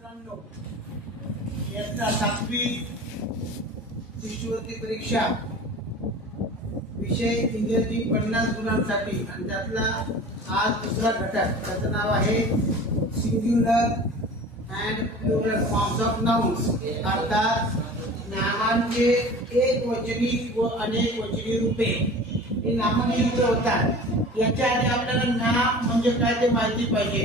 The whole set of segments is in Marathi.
मित्रांनो, इयत्ता 7वी शिष्यवृत्ती परीक्षा विषय इंग्रजी 50 गुणांसाठी आणि त्यातला आज दुसरा घटक, त्याचं नाव आहे singular and plural forms of nouns, अर्थात नामांचे एकवचनी व अनेकवचनी रूपे. हे नामनियुक्त होतात. याच्या आधी आपल्याला नाम म्हणजे काय ते माहिती पाहिजे.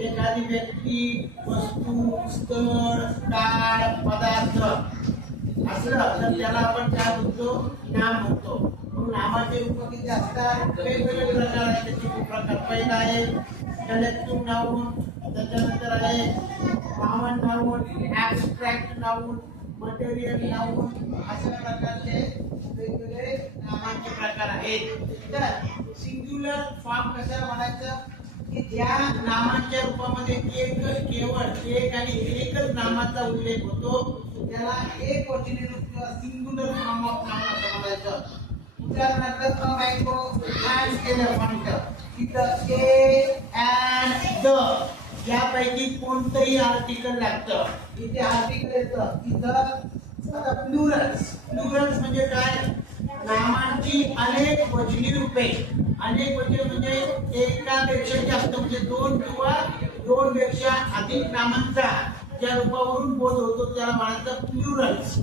एखादी व्यक्ती, वस्तू, स्थळ, काळ, पदार्थ असलं तर त्याला आपण काय म्हणतो? नाम म्हणतो. नामाचे रूप किती असतात? वेगवेगळे प्रकार आहेत. त्याचे प्रकार पहिला आहे कलेक्टिव्ह नाउन, त्याच्यानंतर आहे common noun, abstract noun, material noun, अशा प्रकारचे वेगवेगळे नामांचे प्रकार आहेत. तर सिंग्युलर फॉर्म कसा म्हणायचं की ज्या नामांच्या रूपामध्ये केवळ एक आणि एकच नामाचा उल्लेख होतो त्याला एकवचनी रूप किंवा सिंग्युलर फॉर्म ऑफ नाउन असं म्हणायचं. उदाहरणार्थ मँगो अँड एलिफंट, इथं ए अँड द यापैकी कोणतंही आर्टिकल लागतं. इथे आर्टिकल येतं. इथं प्लुरल्स म्हणजे काय? नामांची अनेक वचनी रूपे. अनेक वचने म्हणजे एकापेक्षा जास्त, म्हणजे दोन किंवा दोनपेक्षा अधिक नामांचा ज्या रूपावरून बोध होतो त्याला म्हणायचं प्लुरल्स.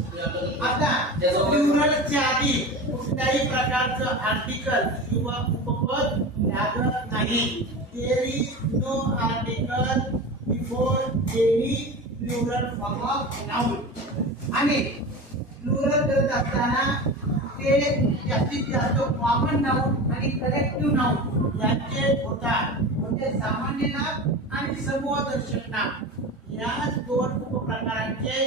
आता प्लुरल्सच्या आधी कुठल्याही प्रकारचं आर्टिकल किंवा उपपद लागत नाही. There is no article before any plural form of noun. आणि प्लुरल करत असताना ते जास्तीत जास्त कॉमन नाउन आणि कलेक्टिव्ह नाउन यांचे होतात. म्हणजे सामान्य नाम आणि समूहदर्शक नाम या दोन उपप्रकारांचे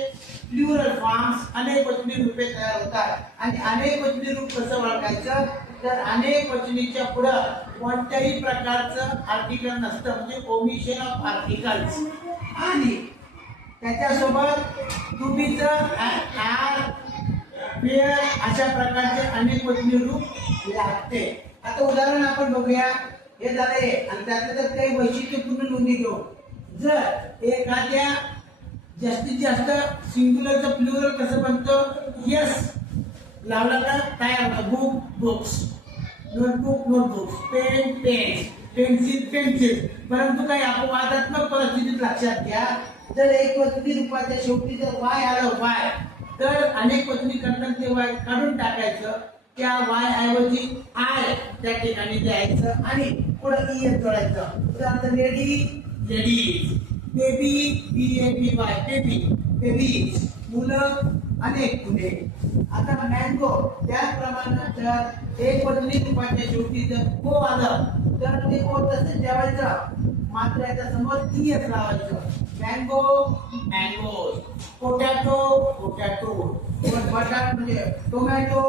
प्लुरल फॉर्म्स अनेकवचनी रूपे तयार होतात. आणि अनेकवचनी रूप कसं ओळखायचं? तर अनेक वचनीच्या पुढे कोणत्याही प्रकारचं आर्टिकल नसतं, म्हणजे ओमिशन ऑफ आर्टिकल्स. आणि त्याच्यासोबत टूबीचं आर, वेअर अशा प्रकारचे अनेक वचनी रूप लागते. आता उदाहरण आपण बघूया. हे झालंय आणि त्यातलं जर काही वैशिष्ट्यपूर्ण नोंदी घेऊ. जर एखाद्या जास्तीत जास्त सिंग्युलरचं प्लुरल कसं बनतं? यस लावला तर तयार होतं. Book books, notebook notebooks, pen pens, pencil pencil. परंतु काही अपवादात्मक परिस्थितीत लक्षात घ्या, जर एक वचनी रूपाच्या शेवटी जर वाय आलं वाय, तर अनेक वचनी करताना ते वाय काढून टाकायचं. त्या वाय ऐवजी आय त्या ठिकाणी द्यायचं आणि पुढे ई जोडायचं. उदाहरणार्थ lady ladies, baby BABY baby babies, मुलं अनेक मुले. आता मँगो त्याचप्रमाणे जर एक वचनी रूपाच्या शेवटी जर को आलं तर ते को तसंच ठेवायचं, मात्र याच्या समोर टीएस लावायचं. मँगो मँगोज, पोटॅटो पोटॅटो, बटाट म्हणजे tomato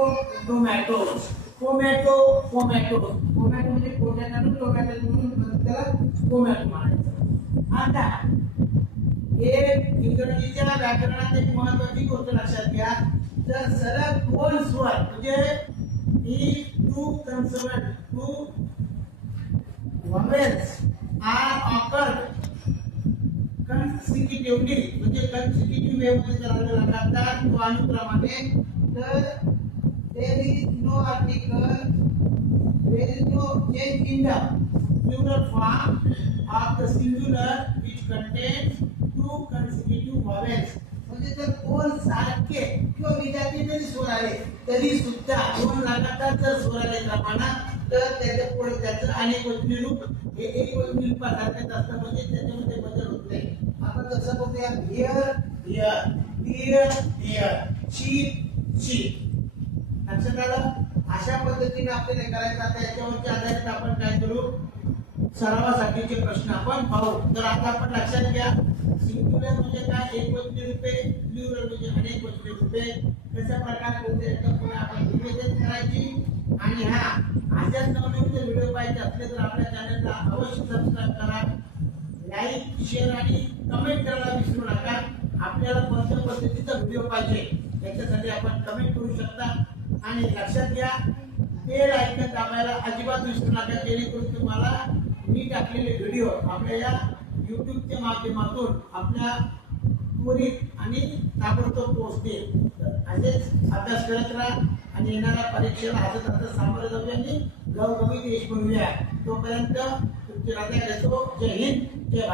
tomatoes, tomato tomato. Tomato म्हणजे पोटॅटो टोमॅटो म्हणून त्याला टोमॅटो म्हणायचं. आता हे इंग्रजीच्या व्याकरणात एक महत्त्वाची गोष्ट लक्षात घ्या. जर सरळ दोन स्वर म्हणजे ही two consonant two vowels are occurred consecutively, म्हणजे कन्सिक्युटिव्ह वे मध्ये जर लागतात तो अनुक्रमाने, तर there is no article, there is no change in the plural form of the singular which contains two consecutive vowels. म्हणजे जर दोन सारखे किंवा विजाती जरी स्वर आले तरी सुद्धा दोन लगातार जर स्वर आले प्रमाणात, तर त्याच्या पुढे त्याचं अनेक वचनी रूप हे एक वचनी रूपासारखेच असतं, म्हणजे त्याच्यामध्ये बदल होत नाही. आपण जसं बघूया here here, deer deer, sheep sheep. लक्षात आलं? अशा पद्धतीने आपल्याला करायचं. आता याच्यावरच्या आधारित आपण काय करू? सरावासाठीचे प्रश्न आपण पाहू. तर आता आपण लक्षात घ्या, सिंग्युलर म्हणजे काय? एकवचनी रूपे, प्लुरल म्हणजे अनेक वचनी रूपे. कशा प्रकारे होते तर पुन्हा आपण निवेदन करायची. आणि अशाच नवनवीन व्हिडिओ पाहिजे असले तर आपल्या चॅनलला अवश्य सबस्क्राईब करा, लाईक शेअर आणि कमेंट करायला विसरू नका. आपल्याला कोणत्या पद्धतीचा व्हिडिओ पाहिजे याच्यासाठी आपण कमेंट करू शकता. आणि लक्षात घ्या, बेल आयकॉन दाबायला अजिबात विसरू नका, जेणेकरून तुम्हाला मी टाकलेले व्हिडिओ आपल्या या युट्यूबच्या माध्यमातून आपल्या त्वरित आणि ताबडतोब पोहोचते. असेच अभ्यास करत राहा आणि येणाऱ्या परीक्षेला हसत हसत सामोरे जाऊया आणि गवगवीत यश मिळवूया. तोपर्यंत तुमची रजा घेतो. जय हिंद, जय भारत.